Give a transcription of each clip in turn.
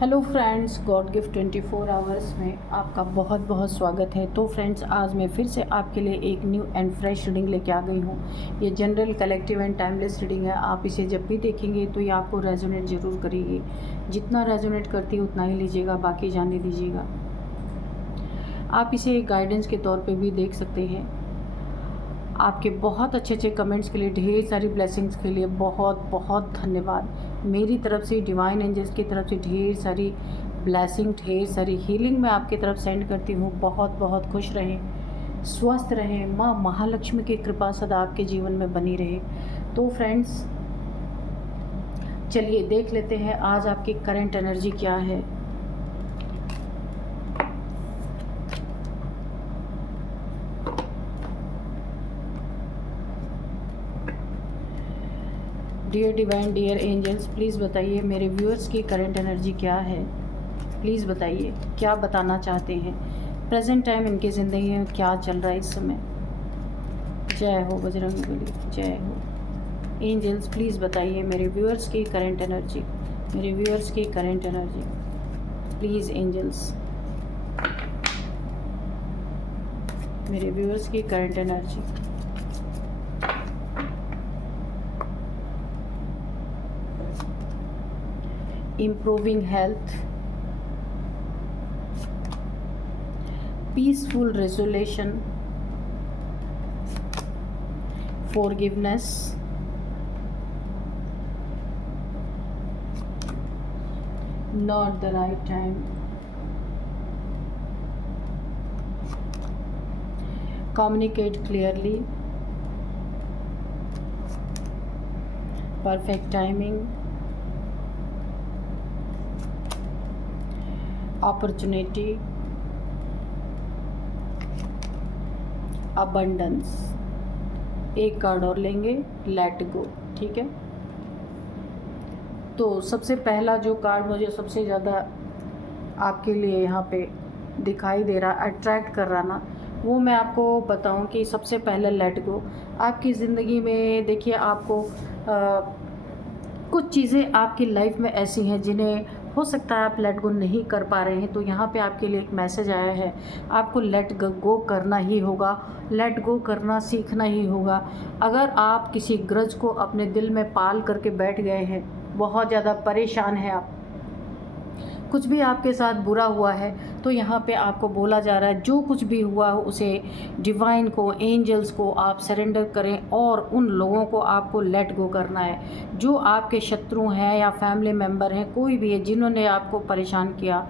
Hello friends, God gift 24 hours में आपका बहुत बहुत स्वागत है। तो फ्रेंड्स, आज मैं फिर से आपके लिए एक न्यू एंड फ्रेश रीडिंग लेके आ गई हूँ। ये general, collective and timeless reading है। आप इसे जब भी देखेंगे तो ये आपको रेजोनेट ज़रूर करेगी। जितना रेजोनेट करती है उतना ही लीजिएगा, बाकी जाने दीजिएगा। आप इसे एक गाइडेंस के तौर पर भी देख सकते हैं। आपके बहुत अच्छे अच्छे कमेंट्स के लिए, ढेर सारी ब्लेसिंग्स के लिए बहुत बहुत धन्यवाद। मेरी तरफ से, डिवाइन एंजल्स की तरफ से ढेर सारी ब्लेसिंग, ढेर सारी हीलिंग मैं आपकी तरफ सेंड करती हूँ। बहुत बहुत खुश रहें, स्वस्थ रहें, माँ महालक्ष्मी की कृपा सदा आपके जीवन में बनी रहे। तो फ्रेंड्स, चलिए देख लेते हैं आज आपकी करंट एनर्जी क्या है। Dear divine, dear angels, please बताइए मेरे व्यूअर्स की करंट एनर्जी क्या है। प्लीज़ बताइए क्या बताना चाहते हैं। प्रेजेंट टाइम इनकी ज़िंदगी में क्या चल रहा है इस समय। जय हो बजरंगबली, जय हो। एंजल्स, प्लीज़ बताइए मेरे व्यूअर्स की करंट एनर्जी, मेरे व्यूअर्स की करंट एनर्जी। प्लीज़ एंजल्स, मेरे व्यूअर्स की current energy. Improving health, peaceful resolution, forgiveness, not the right time, communicate clearly, perfect timing, opportunity, abundance। एक कार्ड और लेंगे, लेट गो। ठीक है, तो सबसे पहला जो कार्ड मुझे सबसे ज़्यादा आपके लिए यहाँ पे दिखाई दे रहा, अट्रैक्ट कर रहा ना, वो मैं आपको बताऊं कि सबसे पहले लेट गो। आपकी ज़िंदगी में देखिए, आपको कुछ चीज़ें आपकी लाइफ में ऐसी हैं जिन्हें हो सकता है आप लेट गो नहीं कर पा रहे हैं। तो यहाँ पे आपके लिए एक मैसेज आया है, आपको लेट गो करना ही होगा, लेट गो करना सीखना ही होगा। अगर आप किसी ग्रज को अपने दिल में पाल करके बैठ गए हैं, बहुत ज़्यादा परेशान हैं आप, कुछ भी आपके साथ बुरा हुआ है, तो यहाँ पे आपको बोला जा रहा है जो कुछ भी हुआ हो उसे डिवाइन को, एंजल्स को आप सरेंडर करें और उन लोगों को आपको लेट गो करना है जो आपके शत्रु हैं या फैमिली मेम्बर हैं, कोई भी है जिन्होंने आपको परेशान किया,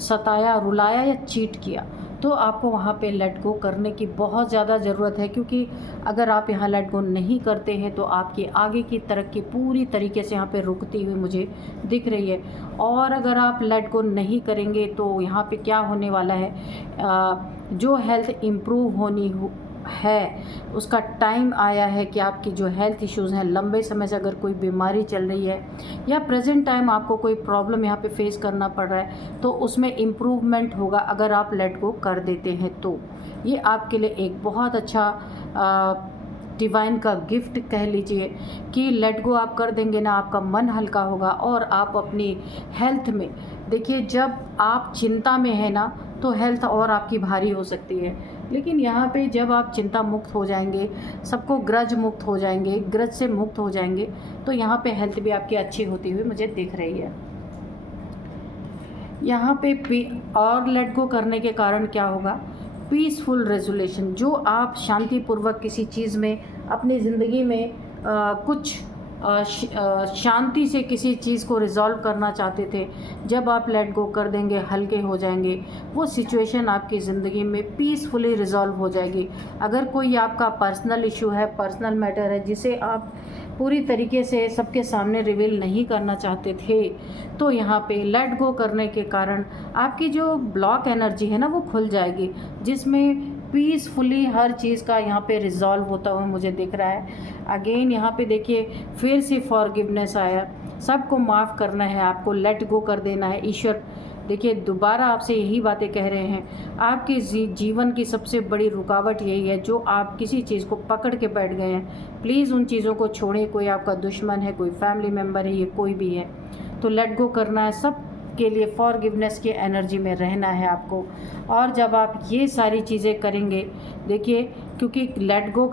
सताया, रुलाया या चीट किया। तो आपको वहाँ पे लेट गो करने की बहुत ज़्यादा ज़रूरत है, क्योंकि अगर आप यहाँ लेट गो नहीं करते हैं तो आपकी आगे की तरक्की पूरी तरीके से यहाँ पे रुकती हुई मुझे दिख रही है। और अगर आप लेट गो नहीं करेंगे तो यहाँ पे क्या होने वाला है, जो हेल्थ इम्प्रूव होनी है उसका टाइम आया है कि आपकी जो हेल्थ इश्यूज़ हैं, लंबे समय से अगर कोई बीमारी चल रही है या प्रेजेंट टाइम आपको कोई प्रॉब्लम यहाँ पे फेस करना पड़ रहा है, तो उसमें इम्प्रूवमेंट होगा अगर आप लेट गो कर देते हैं। तो ये आपके लिए एक बहुत अच्छा डिवाइन का गिफ्ट कह लीजिए कि लेट गो आप कर देंगे ना, आपका मन हल्का होगा और आप अपनी हेल्थ में, देखिए जब आप चिंता में है ना तो हेल्थ और आपकी भारी हो सकती है, लेकिन यहाँ पे जब आप चिंता मुक्त हो जाएंगे, सबको ग्रज मुक्त हो जाएंगे, ग्रज से मुक्त हो जाएंगे, तो यहाँ पे हेल्थ भी आपकी अच्छी होती हुई मुझे दिख रही है। यहाँ पे और लेट गो करने के कारण क्या होगा, पीसफुल रेजोल्यूशन। जो आप शांतिपूर्वक किसी चीज़ में अपनी ज़िंदगी में कुछ शांति से किसी चीज़ को रिज़ॉल्व करना चाहते थे, जब आप लेट गो कर देंगे, हल्के हो जाएंगे, वो सिचुएशन आपकी ज़िंदगी में पीसफुली रिज़ॉल्व हो जाएगी। अगर कोई आपका पर्सनल इशू है, पर्सनल मैटर है जिसे आप पूरी तरीके से सबके सामने रिवील नहीं करना चाहते थे, तो यहाँ पे लेट गो करने के कारण आपकी जो ब्लॉक एनर्जी है ना वो खुल जाएगी, जिसमें पीसफुली हर चीज़ का यहाँ पे रिजॉल्व होता हुआ मुझे दिख रहा है। अगेन यहाँ पे देखिए फिर से फॉरगिवनेस आया, सबको माफ़ करना है, आपको लेट गो कर देना है। ईश्वर देखिए दोबारा आपसे यही बातें कह रहे हैं। आपके जीवन की सबसे बड़ी रुकावट यही है, जो आप किसी चीज़ को पकड़ के बैठ गए हैं, प्लीज़ उन चीज़ों को छोड़ें। कोई आपका दुश्मन है, कोई फैमिली मेम्बर है, ये कोई भी है, तो लेट गो करना है। सब के लिए फॉरगिवनेस की एनर्जी में रहना है आपको। और जब आप ये सारी चीज़ें करेंगे, देखिए क्योंकि लेट गो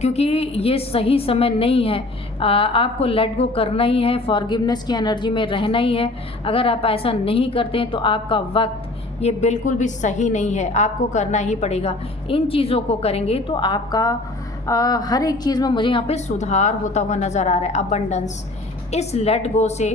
क्योंकि ये सही समय नहीं है, आपको लेट गो करना ही है, फॉरगिवनेस की एनर्जी में रहना ही है। अगर आप ऐसा नहीं करते हैं तो आपका वक्त ये बिल्कुल भी सही नहीं है, आपको करना ही पड़ेगा। इन चीज़ों को करेंगे तो आपका हर एक चीज़ में मुझे यहाँ पे सुधार होता हुआ नज़र आ रहा है। अबंडेंस, इस लेट गो से,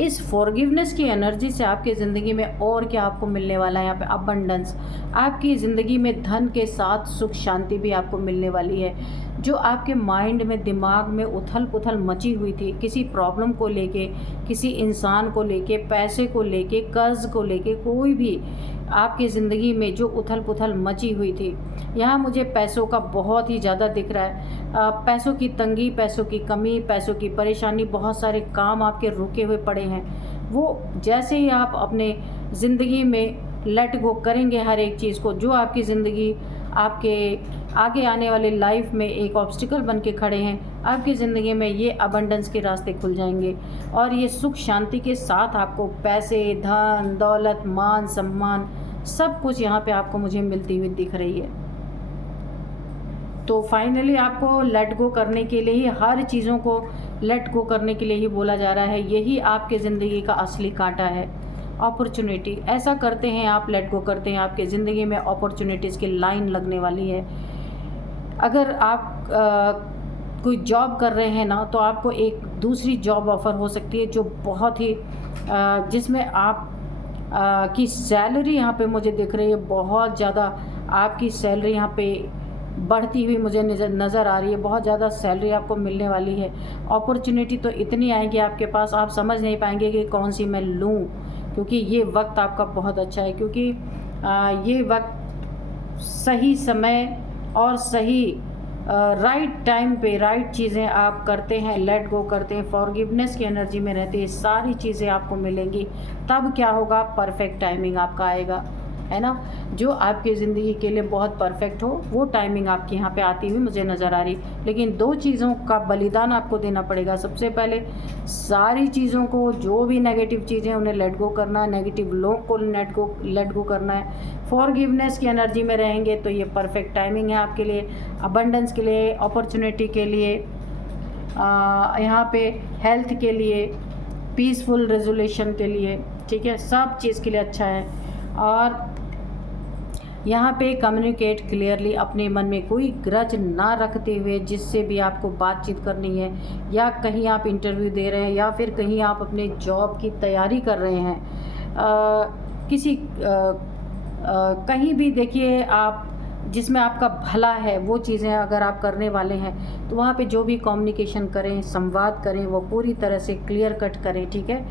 इस फॉरगिवनेस की एनर्जी से आपकी ज़िंदगी में और क्या आपको मिलने वाला है। यहाँ पे अबंडेंस, आपकी ज़िंदगी में धन के साथ सुख शांति भी आपको मिलने वाली है। जो आपके माइंड में, दिमाग में उथल पुथल मची हुई थी किसी प्रॉब्लम को लेके, किसी इंसान को लेके, पैसे को लेके, कर्ज़ को लेके, कोई भी आपकी ज़िंदगी में जो उथल पुथल मची हुई थी, यहाँ मुझे पैसों का बहुत ही ज़्यादा दिख रहा है। पैसों की तंगी, पैसों की कमी, पैसों की परेशानी, बहुत सारे काम आपके रुके हुए पड़े हैं। वो जैसे ही आप अपने ज़िंदगी में लेट गो करेंगे हर एक चीज़ को, जो आपकी ज़िंदगी आपके आगे आने वाले लाइफ में एक ऑब्स्टिकल बन के खड़े हैं, आपकी ज़िंदगी में ये अबंडेंस के रास्ते खुल जाएंगे और ये सुख शांति के साथ आपको पैसे, धन, दौलत, मान सम्मान, सब कुछ यहाँ पे आपको मुझे मिलती हुई दिख रही है। तो फाइनली आपको लेट गो करने के लिए ही, हर चीज़ों को लेट गो करने के लिए ही बोला जा रहा है। यही आपके ज़िंदगी का असली कांटा है, अपॉर्चुनिटी। ऐसा करते हैं आप, लेट गो करते हैं, आपके ज़िंदगी में अपॉर्चुनिटीज़ की लाइन लगने वाली है। अगर आप कोई जॉब कर रहे हैं ना, तो आपको एक दूसरी जॉब ऑफ़र हो सकती है जो बहुत ही जिसमें आप की सैलरी यहाँ पे मुझे दिख रही है, बहुत ज़्यादा आपकी सैलरी यहाँ पे बढ़ती हुई मुझे नज़र आ रही है। बहुत ज़्यादा सैलरी आपको मिलने वाली है। अपॉर्चुनिटी तो इतनी आएगी आपके पास, आप समझ नहीं पाएंगे कि कौन सी मैं लूँ, क्योंकि ये वक्त आपका बहुत अच्छा है। क्योंकि ये वक्त सही समय और सही राइट टाइम पे राइट चीज़ें आप करते हैं, लेट गो करते हैं, फॉरगिवनेस की एनर्जी में रहते हैं, सारी चीज़ें आपको मिलेंगी। तब क्या होगा, परफेक्ट टाइमिंग आपका आएगा, है ना। जो आपकी ज़िंदगी के लिए बहुत परफेक्ट हो, वो टाइमिंग आपके यहाँ पे आती हुई मुझे नज़र आ रही। लेकिन दो चीज़ों का बलिदान आपको देना पड़ेगा। सबसे पहले सारी चीज़ों को, जो भी नेगेटिव चीज़ें उन्हें लेट गो करना है, नेगेटिव लोग को लेट गो करना है। फॉरगिवनेस की एनर्जी में रहेंगे तो ये परफेक्ट टाइमिंग है आपके लिए, अबंडेंस के लिए, अपॉर्चुनिटी के लिए, यहाँ पे हेल्थ के लिए, पीसफुल रेजोल्यूशन के लिए, ठीक है, सब चीज़ के लिए अच्छा है। और यहाँ पे कम्युनिकेट क्लियरली, अपने मन में कोई ग्रज ना रखते हुए, जिससे भी आपको बातचीत करनी है, या कहीं आप इंटरव्यू दे रहे हैं, या फिर कहीं आप अपने जॉब की तैयारी कर रहे हैं, कहीं भी देखिए आप जिसमें आपका भला है, वो चीज़ें अगर आप करने वाले हैं तो वहाँ पे जो भी कम्युनिकेशन करें, संवाद करें, वो पूरी तरह से क्लियर कट करें, ठीक है।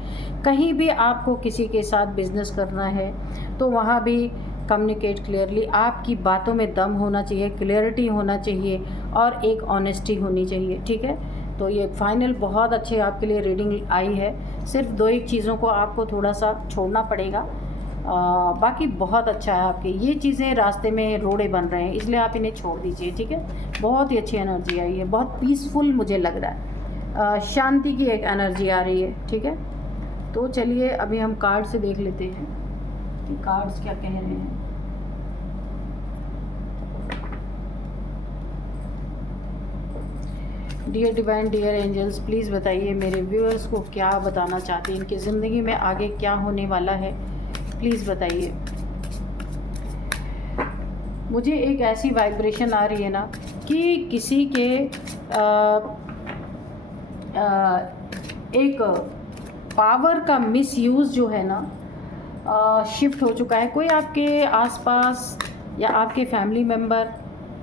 कहीं भी आपको किसी के साथ बिजनेस करना है तो वहाँ भी कम्युनिकेट क्लियरली, आपकी बातों में दम होना चाहिए, क्लियरिटी होना चाहिए और एक ऑनेस्टी होनी चाहिए, ठीक है। तो ये फाइनल बहुत अच्छे आपके लिए रीडिंग आई है। सिर्फ दो एक चीज़ों को आपको थोड़ा सा छोड़ना पड़ेगा, बाकी बहुत अच्छा है आपके। ये चीज़ें रास्ते में रोड़े बन रहे हैं, इसलिए आप इन्हें छोड़ दीजिए, ठीक है। बहुत ही अच्छी एनर्जी आई है, बहुत पीसफुल मुझे लग रहा है, शांति की एक एनर्जी आ रही है, ठीक है। तो चलिए अभी हम कार्ड से देख लेते हैं कि कार्ड्स क्या कह रहे हैं। Dear divine, dear angels, please बताइए मेरे व्यूअर्स को क्या बताना चाहते हैं, इनकी ज़िंदगी में आगे क्या होने वाला है, प्लीज़ बताइए। मुझे एक ऐसी वाइब्रेशन आ रही है ना कि किसी के एक पावर का मिसयूज़ जो है ना, शिफ्ट हो चुका है। कोई आपके आसपास या आपके फैमिली मेम्बर,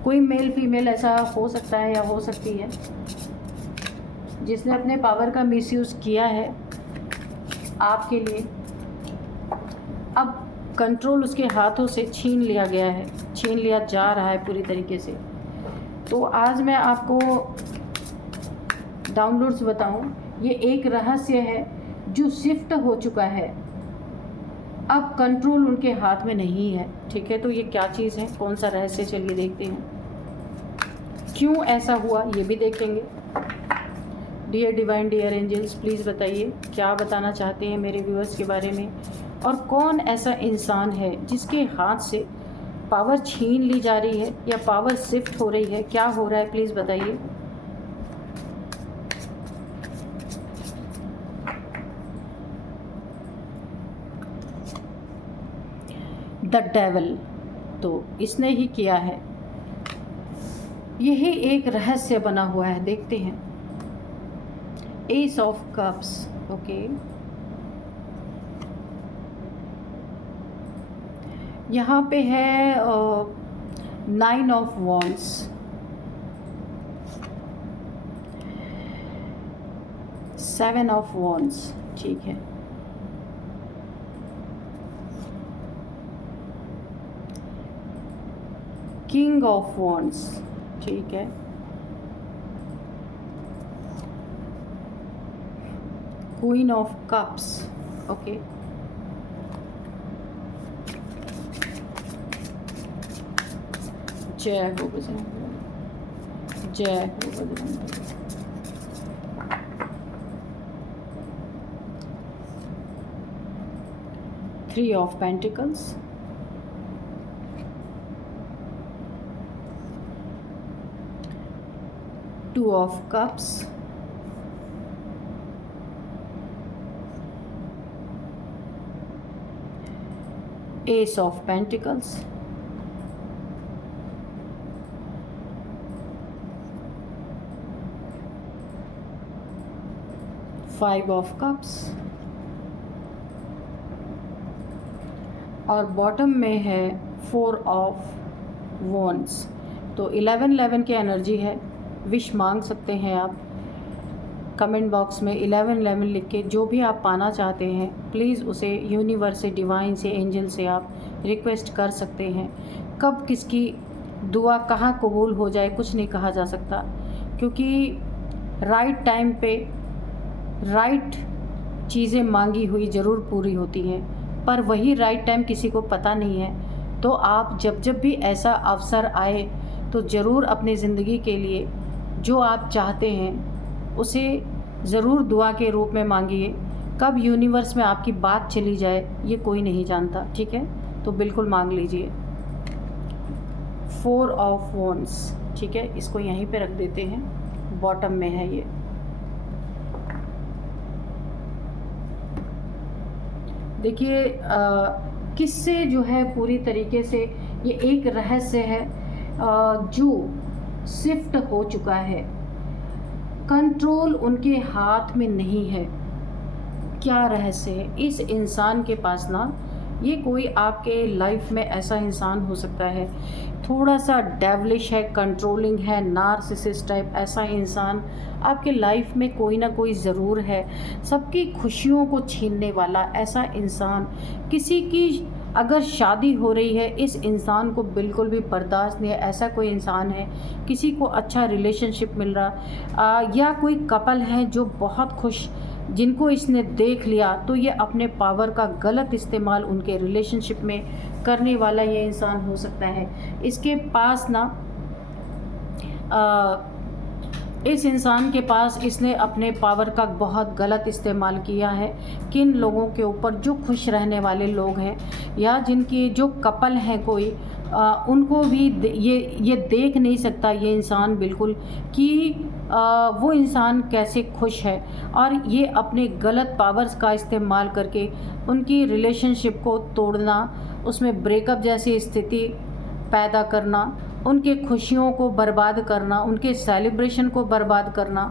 कोई मेल फीमेल ऐसा हो सकता है या हो सकती है जिसने अपने पावर का मिसयूज़ किया है आपके लिए। अब कंट्रोल उसके हाथों से छीन लिया गया है, छीन लिया जा रहा है पूरी तरीके से। तो आज मैं आपको डाउनलोड्स बताऊं, ये एक रहस्य है जो शिफ्ट हो चुका है, अब कंट्रोल उनके हाथ में नहीं है, ठीक है। तो ये क्या चीज़ है, कौन सा रहस्य, चलिए देखते हैं। क्यों ऐसा हुआ ये भी देखेंगे। Dear divine, dear angels, please बताइए क्या बताना चाहते हैं मेरे व्यूअर्स के बारे में, और कौन ऐसा इंसान है जिसके हाथ से पावर छीन ली जा रही है या पावर शिफ्ट हो रही है, क्या हो रहा है, प्लीज़ बताइए। द डेविल, तो इसने ही किया है, यही एक रहस्य बना हुआ है। देखते हैं एस ऑफ कप्स, ओके, यहाँ पे है 9 of wands, seven of wands, ठीक है, किंग ऑफ वॉन्ड्स, ठीक है, क्वीन ऑफ कप्स, ओके, जय हो बजरंग, जय हो Bajrang. Three of pentacles, two of cups, S of pentacles, five of cups, और बॉटम में है फोर ऑफ वॉन्ड्स। तो 11 की एनर्जी है। विश मांग सकते हैं आप कमेंट बॉक्स में 11 लिख के, जो भी आप पाना चाहते हैं प्लीज़ उसे यूनिवर्स से, डिवाइन से, एंजल से आप रिक्वेस्ट कर सकते हैं। कब किसकी दुआ कहाँ कबूल हो जाए कुछ नहीं कहा जा सकता, क्योंकि राइट टाइम पे राइट चीज़ें मांगी हुई ज़रूर पूरी होती हैं, पर वही राइट टाइम किसी को पता नहीं है। तो आप जब भी ऐसा अवसर आए तो ज़रूर अपनी ज़िंदगी के लिए जो आप चाहते हैं उसे ज़रूर दुआ के रूप में मांगिए। कब यूनिवर्स में आपकी बात चली जाए ये कोई नहीं जानता, ठीक है, तो बिल्कुल मांग लीजिए। फोर ऑफ वॉन्ड्स, ठीक है, इसको यहीं पे रख देते हैं, बॉटम में है ये। देखिए किससे जो है पूरी तरीके से ये एक रहस्य है जो शिफ्ट हो चुका है, कंट्रोल उनके हाथ में नहीं है। क्या रहस्य है इस इंसान के पास ना, ये कोई आपके लाइफ में ऐसा इंसान हो सकता है, थोड़ा सा डेविलिश है, कंट्रोलिंग है, नार्सिसिस्ट टाइप ऐसा इंसान आपके लाइफ में कोई ना कोई ज़रूर है। सबकी खुशियों को छीनने वाला ऐसा इंसान, किसी की अगर शादी हो रही है इस इंसान को बिल्कुल भी बर्दाश्त नहीं है, ऐसा कोई इंसान है। किसी को अच्छा रिलेशनशिप मिल रहा या कोई कपल है जो बहुत खुश, जिनको इसने देख लिया तो ये अपने पावर का गलत इस्तेमाल उनके रिलेशनशिप में करने वाला ये इंसान हो सकता है। इसके पास ना इस इंसान के पास इसने अपने पावर का बहुत गलत इस्तेमाल किया है। किन लोगों के ऊपर जो खुश रहने वाले लोग हैं या जिनकी जो कपल हैं कोई, उनको भी ये देख नहीं सकता ये इंसान बिल्कुल कि वो इंसान कैसे खुश है, और ये अपने गलत पावर्स का इस्तेमाल करके उनकी रिलेशनशिप को तोड़ना, उसमें ब्रेकअप जैसी स्थिति पैदा करना, उनके खुशियों को बर्बाद करना, उनके सेलिब्रेशन को बर्बाद करना,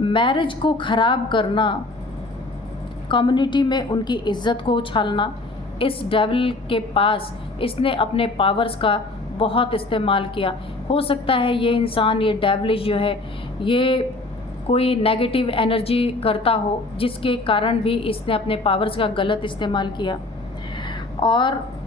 मैरिज को ख़राब करना, कम्युनिटी में उनकी इज्जत को उछालना। इस डेविल के पास इसने अपने पावर्स का बहुत इस्तेमाल किया। हो सकता है ये इंसान, ये डेविलिश जो है, ये कोई नेगेटिव एनर्जी करता हो जिसके कारण भी इसने अपने पावर्स का गलत इस्तेमाल किया। और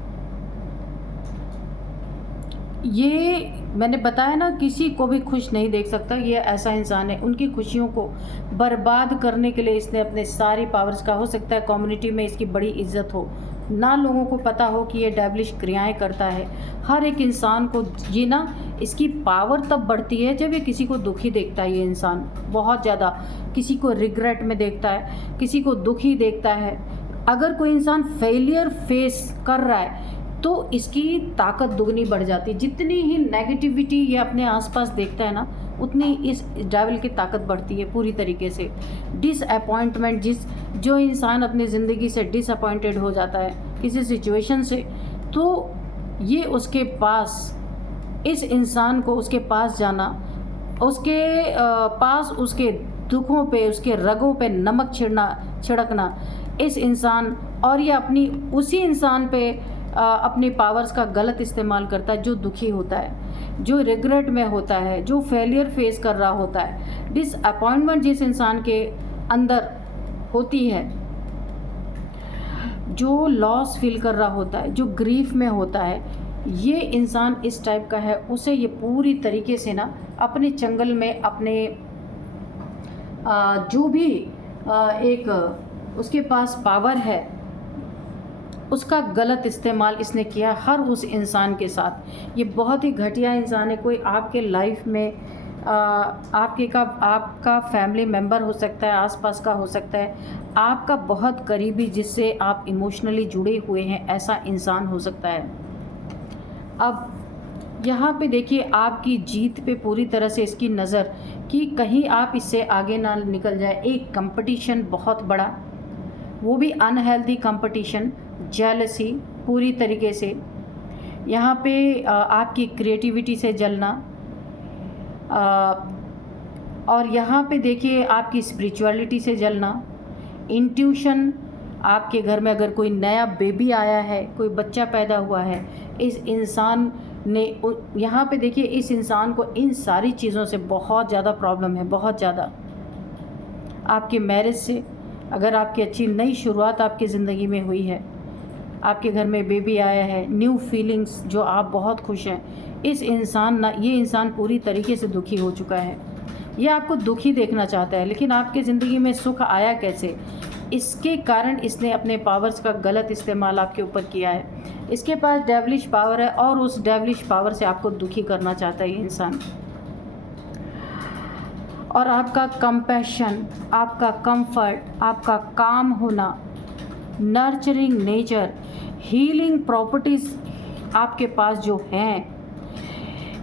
ये मैंने बताया ना, किसी को भी खुश नहीं देख सकता, ये ऐसा इंसान है। उनकी खुशियों को बर्बाद करने के लिए इसने अपने सारी पावर्स का, हो सकता है कम्युनिटी में इसकी बड़ी इज्जत हो, ना लोगों को पता हो कि ये डेविलिश क्रियाएं करता है। हर एक इंसान को ये ना इसकी पावर तब बढ़ती है जब ये किसी को दुखी देखता है। ये इंसान बहुत ज़्यादा किसी को रिग्रेट में देखता है, किसी को दुखी देखता है। अगर कोई इंसान फेलियर फेस कर रहा है तो इसकी ताकत दुगनी बढ़ जाती है। जितनी ही नेगेटिविटी ये अपने आसपास देखता है ना, उतनी इस डेविल की ताकत बढ़ती है पूरी तरीके से। डिसअपॉइंटमेंट, जो इंसान अपनी ज़िंदगी से डिसअपॉइंटेड हो जाता है किसी सिचुएशन से, तो ये उसके पास, इस इंसान को उसके पास जाना, उसके पास उसके दुखों पे, उसके रगों पे नमक छिड़कना इस इंसान, और ये अपनी उसी इंसान पे अपनी पावर्स का गलत इस्तेमाल करता है जो दुखी होता है, जो रिग्रेट में होता है, जो फेलियर फेस कर रहा होता है। डिसअपॉइंटमेंट जिस इंसान के अंदर होती है, जो लॉस फील कर रहा होता है, जो ग्रीफ में होता है, ये इंसान इस टाइप का है। उसे ये पूरी तरीके से ना अपने चंगल में, अपने जो भी एक उसके पास पावर है उसका गलत इस्तेमाल इसने किया हर उस इंसान के साथ। ये बहुत ही घटिया इंसान है। कोई आपके लाइफ में आपका फैमिली मेम्बर हो सकता है, आसपास का हो सकता है, आपका बहुत करीबी जिससे आप इमोशनली जुड़े हुए हैं, ऐसा इंसान हो सकता है। अब यहाँ पे देखिए आपकी जीत पे पूरी तरह से इसकी नज़र कि कहीं आप इससे आगे ना निकल जाए। एक कंपटीशन बहुत बड़ा, वो भी अनहेल्दी कंपटीशन, जेलसी पूरी तरीके से। यहाँ पे आपकी क्रिएटिविटी से जलना, और यहाँ पे देखिए आपकी स्पिरिचुअलिटी से जलना, इंट्यूशन। आपके घर में अगर कोई नया बेबी आया है, कोई बच्चा पैदा हुआ है, इस इंसान ने, यहाँ पे देखिए इस इंसान को इन सारी चीज़ों से बहुत ज़्यादा प्रॉब्लम है, बहुत ज़्यादा। आपके मैरिज से, अगर आपकी अच्छी नई शुरुआत आपकी ज़िंदगी में हुई है, आपके घर में बेबी आया है, न्यू फीलिंग्स, जो आप बहुत खुश हैं, इस इंसान ना, ये इंसान पूरी तरीके से दुखी हो चुका है। ये आपको दुखी देखना चाहता है, लेकिन आपके ज़िंदगी में सुख आया कैसे? इसके कारण इसने अपने पावर्स का गलत इस्तेमाल आपके ऊपर किया है। इसके पास डेविलिश पावर है और उस डेविलिश पावर से आपको दुखी करना चाहता है ये इंसान। और आपका कंपैशन, आपका कंफर्ट, आपका काम होना, नर्चरिंग नेचर, हीलिंग प्रॉपर्टीज़ आपके पास जो हैं,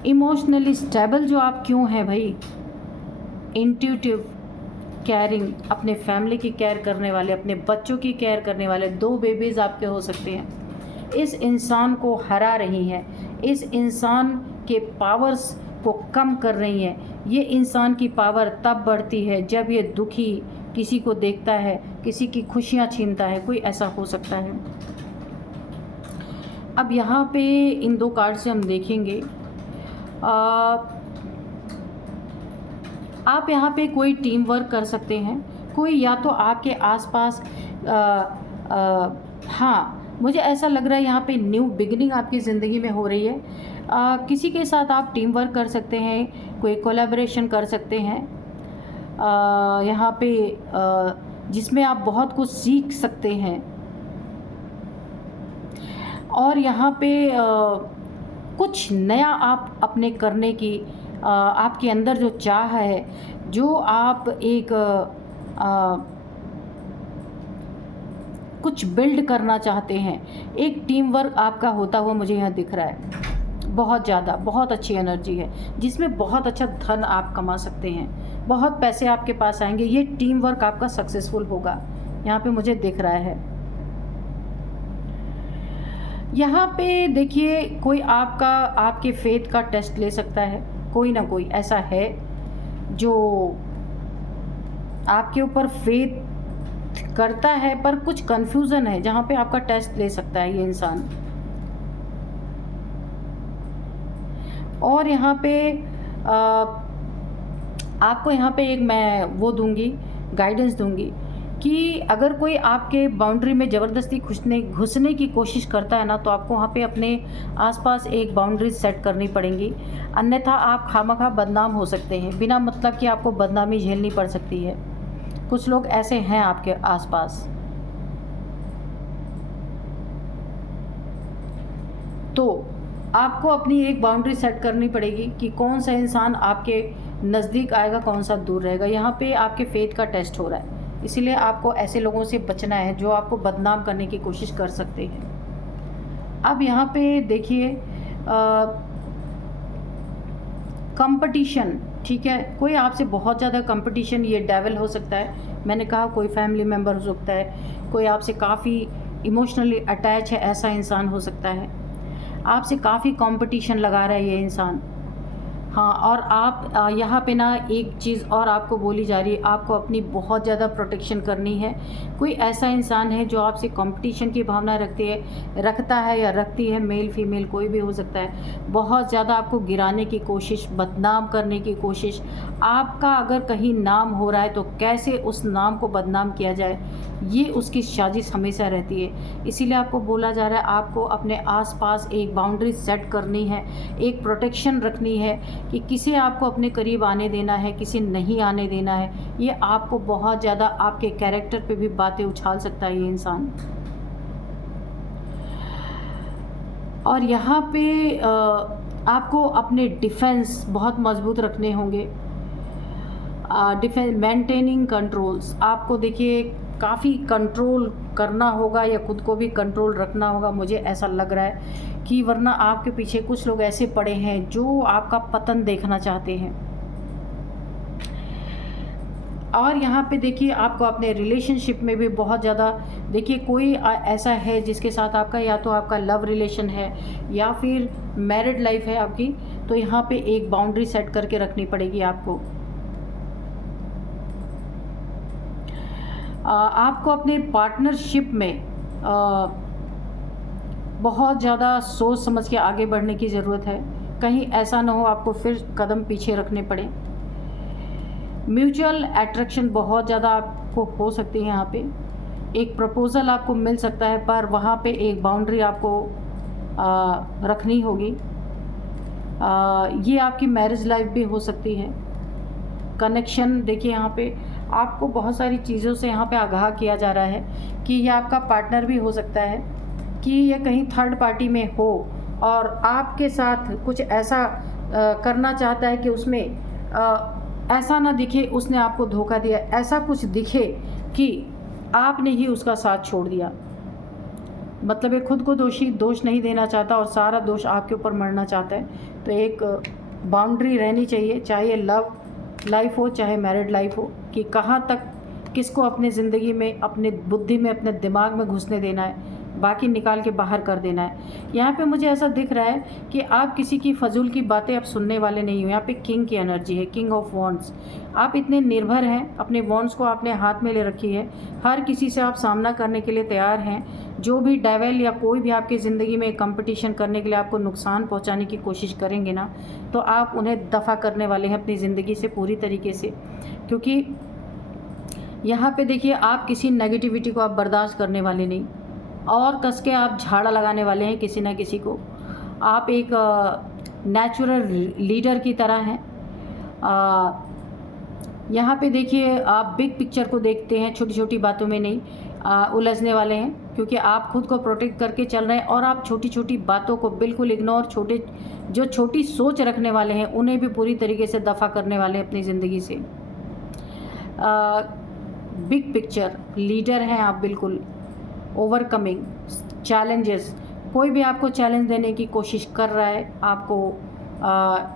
इमोशनली स्टेबल जो आप क्यों हैं भाई, इंट्यूटिव, केयरिंग, अपने फैमिली की केयर करने वाले, अपने बच्चों की केयर करने वाले, 2 बेबीज़ आपके हो सकते हैं। इस इंसान को हरा रही हैं, इस इंसान के पावर्स को कम कर रही हैं। ये इंसान की पावर तब बढ़ती है जब ये दुखी किसी को देखता है, किसी की खुशियाँ छीनता है, कोई ऐसा हो सकता है। अब यहाँ पे इन 2 कार्ड से हम देखेंगे, आप यहाँ पे कोई टीम वर्क कर सकते हैं, कोई या तो आपके आसपास, हाँ मुझे ऐसा लग रहा है यहाँ पे न्यू बिगिनिंग आपकी ज़िंदगी में हो रही है। किसी के साथ आप टीम वर्क कर सकते हैं, कोई कोलैबोरेशन कर सकते हैं यहाँ पे, जिसमें आप बहुत कुछ सीख सकते हैं। और यहाँ पे कुछ नया आप अपने करने की, आपके अंदर जो चाह है, जो आप एक कुछ बिल्ड करना चाहते हैं, एक टीम वर्क आपका होता हुआ मुझे यहाँ दिख रहा है। बहुत ज़्यादा, बहुत अच्छी एनर्जी है जिसमें बहुत अच्छा धन आप कमा सकते हैं, बहुत पैसे आपके पास आएंगे। ये टीम वर्क आपका सक्सेसफुल होगा, यहाँ पे मुझे दिख रहा है। यहाँ पे देखिए कोई आपके फेथ का टेस्ट ले सकता है, कोई ना कोई ऐसा है जो आपके ऊपर फेथ करता है, पर कुछ कंफ्यूजन है जहाँ पे आपका टेस्ट ले सकता है ये इंसान। और यहाँ पे आपको यहाँ पे एक मैं वो दूंगी, गाइडेंस दूंगी कि अगर कोई आपके बाउंड्री में ज़बरदस्ती घुसने की कोशिश करता है ना, तो आपको वहाँ पे अपने आसपास एक बाउंड्री सेट करनी पड़ेंगी, अन्यथा आप खामखा बदनाम हो सकते हैं। बिना मतलब कि आपको बदनामी झेलनी पड़ सकती है। कुछ लोग ऐसे हैं आपके आसपास। तो आपको अपनी एक बाउंड्री सेट करनी पड़ेगी कि कौन सा इंसान आपके नज़दीक आएगा, कौन सा दूर रहेगा। यहाँ पे आपके फेथ का टेस्ट हो रहा है, इसीलिए आपको ऐसे लोगों से बचना है जो आपको बदनाम करने की कोशिश कर सकते हैं। अब यहाँ पे देखिए कंपटीशन, ठीक है, कोई आपसे बहुत ज़्यादा कंपटीशन, ये डेविल हो सकता है, मैंने कहा कोई फैमिली मेम्बर हो सकता है, कोई आपसे काफ़ी इमोशनली अटैच है ऐसा इंसान हो सकता है, आपसे काफ़ी कंपटीशन लगा रहा है ये इंसान। हाँ, और आप यहाँ पे ना एक चीज़ और आपको बोली जा रही है, आपको अपनी बहुत ज़्यादा प्रोटेक्शन करनी है। कोई ऐसा इंसान है जो आपसे कंपटीशन की भावना रखता है या रखती है, मेल फीमेल कोई भी हो सकता है, बहुत ज़्यादा आपको गिराने की कोशिश, बदनाम करने की कोशिश। आपका अगर कहीं नाम हो रहा है तो कैसे उस नाम को बदनाम किया जाए, ये उसकी साजिश हमेशा रहती है। इसीलिए आपको बोला जा रहा है आपको अपने आसपास एक बाउंड्री सेट करनी है, एक प्रोटेक्शन रखनी है कि किसे आपको अपने करीब आने देना है, किसे नहीं आने देना है। ये आपको बहुत ज़्यादा आपके कैरेक्टर पे भी बातें उछाल सकता है ये इंसान। और यहाँ पे आपको अपने डिफेंस बहुत मजबूत रखने होंगे। डिफेंस, मेंटेनिंग कंट्रोल्स, आपको देखिए काफ़ी कंट्रोल करना होगा या खुद को भी कंट्रोल रखना होगा, मुझे ऐसा लग रहा है कि वरना आपके पीछे कुछ लोग ऐसे पड़े हैं जो आपका पतन देखना चाहते हैं। और यहाँ पे देखिए आपको अपने रिलेशनशिप में भी बहुत ज़्यादा, देखिए कोई ऐसा है जिसके साथ आपका या तो आपका लव रिलेशन है या फिर मैरिड लाइफ है आपकी, तो यहाँ पे एक बाउंड्री सेट करके रखनी पड़ेगी आपको। आपको अपने पार्टनरशिप में बहुत ज़्यादा सोच समझ के आगे बढ़ने की ज़रूरत है, कहीं ऐसा ना हो आपको फिर कदम पीछे रखने पड़े। म्यूचुअल अट्रैक्शन बहुत ज़्यादा आपको हो सकती है, यहाँ पे एक प्रपोज़ल आपको मिल सकता है, पर वहाँ पे एक बाउंड्री आपको रखनी होगी। ये आपकी मैरिज लाइफ भी हो सकती है। कनेक्शन, देखिए यहाँ पे आपको बहुत सारी चीज़ों से यहाँ पे आगाह किया जा रहा है कि ये आपका पार्टनर भी हो सकता है कि ये कहीं थर्ड पार्टी में हो और आपके साथ कुछ ऐसा करना चाहता है कि उसमें ऐसा ना दिखे उसने आपको धोखा दिया, ऐसा कुछ दिखे कि आपने ही उसका साथ छोड़ दिया। मतलब ये खुद को दोष नहीं देना चाहता और सारा दोष आपके ऊपर मरना चाहता है। तो एक बाउंड्री रहनी चाहिए, चाहे लव लाइफ हो चाहे मैरिड लाइफ हो, कि कहाँ तक किसको अपने ज़िंदगी में, अपने बुद्धि में, अपने दिमाग में घुसने देना है, बाकी निकाल के बाहर कर देना है। यहाँ पे मुझे ऐसा दिख रहा है कि आप किसी की फजूल की बातें अब सुनने वाले नहीं हो। यहाँ पे किंग की एनर्जी है, किंग ऑफ वॉन्ड्स। आप इतने निर्भर हैं, अपने वॉन्ड्स को आपने हाथ में ले रखी है, हर किसी से आप सामना करने के लिए तैयार हैं। जो भी डेविल या कोई भी आपकी ज़िंदगी में कंपटीशन करने के लिए आपको नुकसान पहुँचाने की कोशिश करेंगे ना, तो आप उन्हें दफ़ा करने वाले हैं अपनी ज़िंदगी से पूरी तरीके से। क्योंकि यहाँ पे देखिए आप किसी नेगेटिविटी को आप बर्दाश्त करने वाले नहीं और कस के आप झाड़ा लगाने वाले हैं किसी ना किसी को। आप एक नेचुरल लीडर की तरह हैं। यहाँ पे देखिए आप बिग पिक्चर को देखते हैं, छोटी छोटी बातों में नहीं उलझने वाले हैं, क्योंकि आप खुद को प्रोटेक्ट करके चल रहे हैं और आप छोटी छोटी बातों को बिल्कुल इग्नोर, जो छोटी सोच रखने वाले हैं उन्हें भी पूरी तरीके से दफ़ा करने वाले हैं अपनी ज़िंदगी से। बिग पिक्चर लीडर हैं आप, बिल्कुल ओवरकमिंग चैलेंजेस। कोई भी आपको चैलेंज देने की कोशिश कर रहा है, आपको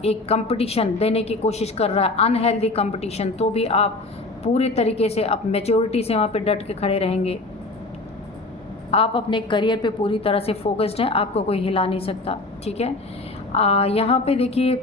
एक कंपटीशन देने की कोशिश कर रहा है, अनहेल्दी कंपटीशन, तो भी आप पूरे तरीके से आप मैच्योरिटी से वहाँ पे डट के खड़े रहेंगे। आप अपने करियर पे पूरी तरह से फोकस्ड हैं, आपको कोई हिला नहीं सकता, ठीक है। यहाँ पे देखिए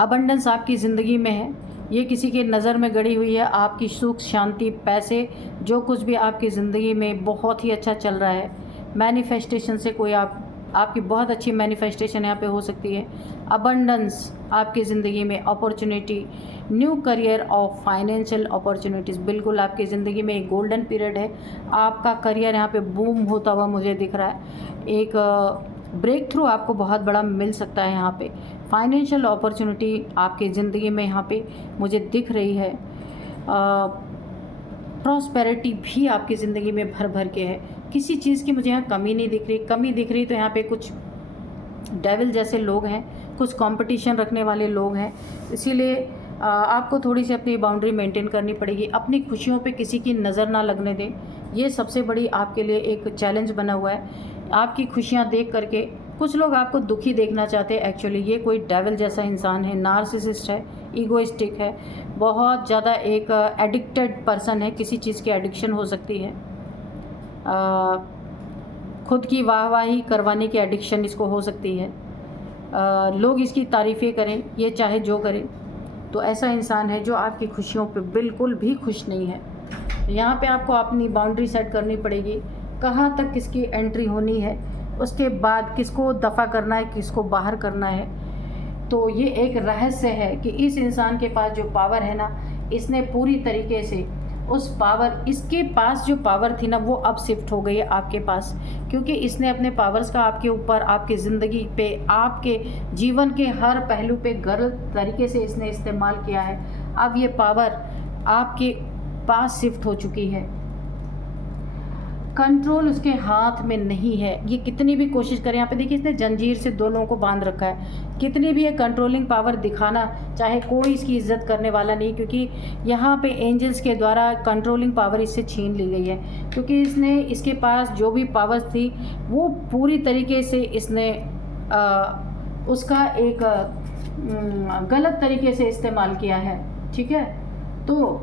अबंडेंस आपकी ज़िंदगी में है, ये किसी के नज़र में गड़ी हुई है। आपकी सुख शांति पैसे जो कुछ भी आपकी ज़िंदगी में बहुत ही अच्छा चल रहा है, मैनिफेस्टेशन से कोई आपकी बहुत अच्छी मैनिफेस्टेशन यहाँ पे हो सकती है। अबंडेंस आपकी ज़िंदगी में, अपॉर्चुनिटी, न्यू करियर और फाइनेंशियल अपॉर्चुनिटीज़, बिल्कुल आपकी ज़िंदगी में एक गोल्डन पीरियड है। आपका करियर यहाँ पे बूम होता हुआ मुझे दिख रहा है। एक ब्रेक थ्रू आपको बहुत बड़ा मिल सकता है यहाँ पे। फाइनेंशियल अपॉर्चुनिटी आपकी ज़िंदगी में यहाँ पे मुझे दिख रही है। प्रॉस्पेरिटी भी आपकी ज़िंदगी में भर भर के है, किसी चीज़ की मुझे यहाँ कमी नहीं दिख रही। कमी दिख रही तो यहाँ पे कुछ डेविल जैसे लोग हैं, कुछ कंपटीशन रखने वाले लोग हैं, इसीलिए आपको थोड़ी सी अपनी बाउंड्री मेंटेन करनी पड़ेगी। अपनी खुशियों पे किसी की नज़र ना लगने दें, ये सबसे बड़ी आपके लिए एक चैलेंज बना हुआ है। आपकी खुशियाँ देख करके कुछ लोग आपको दुखी देखना चाहते हैं। एक्चुअली ये कोई डेविल जैसा इंसान है, नार्सिसिस्ट है, ईगोइस्टिक है, बहुत ज़्यादा एक एडिक्टेड पर्सन है, किसी चीज़ की एडिक्शन हो सकती है। खुद की वाहवाही करवाने की एडिक्शन इसको हो सकती है। लोग इसकी तारीफ़ें करें, ये चाहे जो करें, तो ऐसा इंसान है जो आपकी खुशियों पे बिल्कुल भी खुश नहीं है। यहाँ पे आपको अपनी बाउंड्री सेट करनी पड़ेगी, कहाँ तक किसकी एंट्री होनी है, उसके बाद किसको दफ़ा करना है, किसको बाहर करना है। तो ये एक रहस्य है कि इस इंसान के पास जो पावर है ना, इसने पूरी तरीके से उस पावर, इसके पास जो पावर थी ना वो अब शिफ्ट हो गई है आपके पास, क्योंकि इसने अपने पावर्स का आपके ऊपर, आपकी ज़िंदगी पे, आपके जीवन के हर पहलू पे गलत तरीके से इसने इस्तेमाल किया है। अब ये पावर आपके पास शिफ्ट हो चुकी है, कंट्रोल उसके हाथ में नहीं है। ये कितनी भी कोशिश करें, यहाँ पे देखिए इसने जंजीर से दो लोगों को बांध रखा है, कितनी भी ये कंट्रोलिंग पावर दिखाना चाहे, कोई इसकी इज्जत करने वाला नहीं, क्योंकि यहाँ पे एंजल्स के द्वारा कंट्रोलिंग पावर इससे छीन ली गई है। क्योंकि इसने, इसके पास जो भी पावर्स थी वो पूरी तरीके से इसने उसका एक गलत तरीके से इस्तेमाल किया है। ठीक है, तो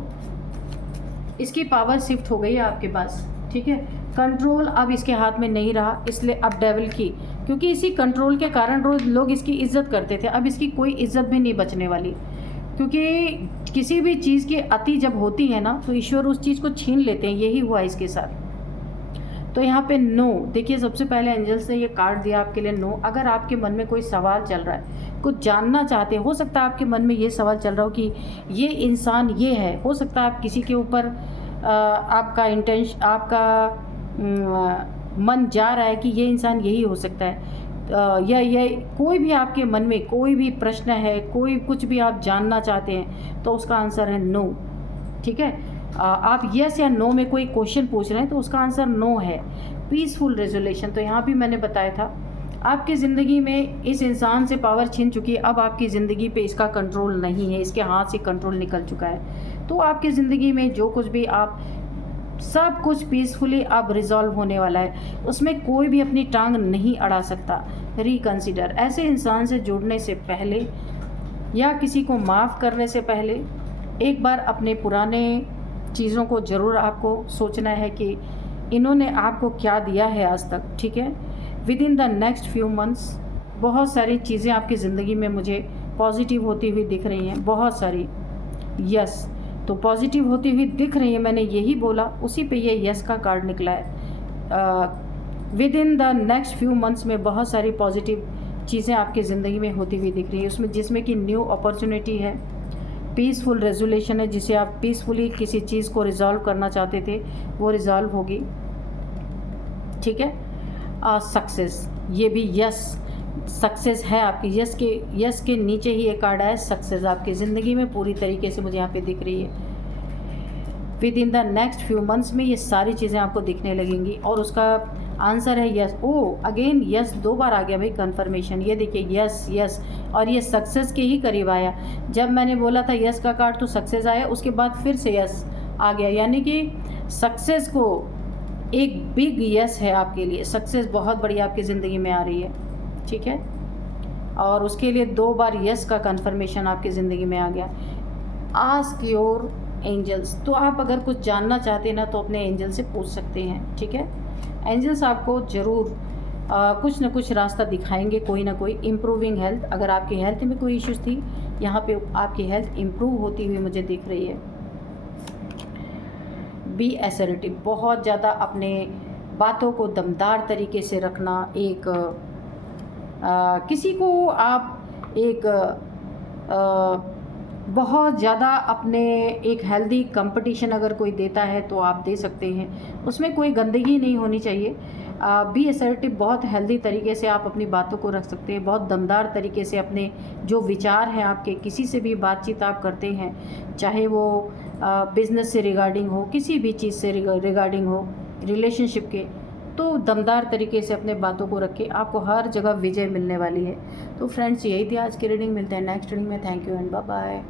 इसकी पावर शिफ्ट हो गई है आपके पास। ठीक है, कंट्रोल अब इसके हाथ में नहीं रहा, इसलिए अब डेविल की, क्योंकि इसी कंट्रोल के कारण रोज लोग इसकी इज्जत करते थे, अब इसकी कोई इज्जत भी नहीं बचने वाली। क्योंकि किसी भी चीज़ की अति जब होती है ना, तो ईश्वर उस चीज़ को छीन लेते हैं, यही हुआ इसके साथ। तो यहाँ पे नो, देखिए सबसे पहले एंजल्स ने ये कार्ड दिया आपके लिए नो। अगर आपके मन में कोई सवाल चल रहा है, कुछ जानना चाहते हो सकता है आपके मन में ये सवाल चल रहा हो कि ये इंसान ये है, हो सकता है आप किसी के ऊपर आपका इंटेंशन, आपका मन जा रहा है कि ये इंसान यही हो सकता है, या ये कोई भी आपके मन में कोई भी प्रश्न है, कोई कुछ भी आप जानना चाहते हैं, तो उसका आंसर है नो। ठीक है, आप यस या नो में कोई क्वेश्चन पूछ रहे हैं तो उसका आंसर नो है। पीसफुल रेजोल्यूशन, तो यहाँ भी मैंने बताया था आपकी ज़िंदगी में इस इंसान से पावर छीन चुकी है, अब आपकी ज़िंदगी पे इसका कंट्रोल नहीं है, इसके हाथ से कंट्रोल निकल चुका है। तो आपकी ज़िंदगी में जो कुछ भी आप, सब कुछ पीसफुली अब रिजॉल्व होने वाला है, उसमें कोई भी अपनी टांग नहीं अड़ा सकता। रिकंसिडर, ऐसे इंसान से जुड़ने से पहले या किसी को माफ़ करने से पहले एक बार अपने पुराने चीज़ों को ज़रूर आपको सोचना है कि इन्होंने आपको क्या दिया है आज तक। ठीक है, with in the next few months बहुत सारी चीज़ें आपकी ज़िंदगी में मुझे पॉजिटिव होती हुई दिख रही हैं, बहुत सारी। यस, तो पॉजिटिव होती हुई दिख रही है, मैंने यही बोला, उसी पे ये यस का कार्ड निकला है। With in the next few months में बहुत सारी पॉजिटिव चीज़ें आपकी ज़िंदगी में होती हुई दिख रही है, उसमें जिसमें कि न्यू अपॉर्चुनिटी है, पीसफुल रेजोल्यूशन है, जिसे आप पीसफुली किसी चीज़ को रिजॉल्व करना चाहते थे वो रिजॉल्व होगी। ठीक है, सक्सेस, ये भी यस, सक्सेस है आपकी। यस के नीचे ही एक कार्ड है सक्सेस, आपकी ज़िंदगी में पूरी तरीके से मुझे यहाँ पे दिख रही है। With in the next few months में ये सारी चीज़ें आपको दिखने लगेंगी, और उसका आंसर है यस। ओ अगेन यस 2 बार आ गया भाई कन्फर्मेशन, ये देखिए यस यस, और ये सक्सेस के ही करीब आया। जब मैंने बोला था यस का कार्ड तो सक्सेस आया, उसके बाद फिर से यस आ गया, यानी कि सक्सेस को एक बिग यस है आपके लिए, सक्सेस बहुत बड़ी आपकी ज़िंदगी में आ रही है। ठीक है, और उसके लिए 2 बार यस का कन्फर्मेशन आपकी ज़िंदगी में आ गया। आस्क योर एंजल्स, तो आप अगर कुछ जानना चाहते हैं ना तो अपने एंजल से पूछ सकते हैं। ठीक है, एंजल्स आपको ज़रूर कुछ ना कुछ रास्ता दिखाएंगे, कोई ना कोई। इम्प्रूविंग हेल्थ, अगर आपकी हेल्थ में कोई इश्यूज़ थी, यहाँ पे आपकी हेल्थ इम्प्रूव होती हुई मुझे दिख रही है। बी असर्टिव, बहुत ज़्यादा अपने बातों को दमदार तरीके से रखना। एक किसी को आप एक बहुत ज़्यादा अपने एक हेल्दी कंपटीशन अगर कोई देता है तो आप दे सकते हैं, उसमें कोई गंदगी नहीं होनी चाहिए। बी असर्टिव, बहुत हेल्दी तरीके से आप अपनी बातों को रख सकते हैं, बहुत दमदार तरीके से अपने जो विचार हैं आपके, किसी से भी बातचीत आप करते हैं, चाहे वो बिज़नेस से रिगार्डिंग हो, किसी भी चीज़ से रिगार्डिंग हो, रिलेशनशिप के, तो दमदार तरीके से अपने बातों को रखें, आपको हर जगह विजय मिलने वाली है। तो फ्रेंड्स, यही थी आज की रीडिंग। मिलते हैं नेक्स्ट रीडिंग में। Thank you and bye bye.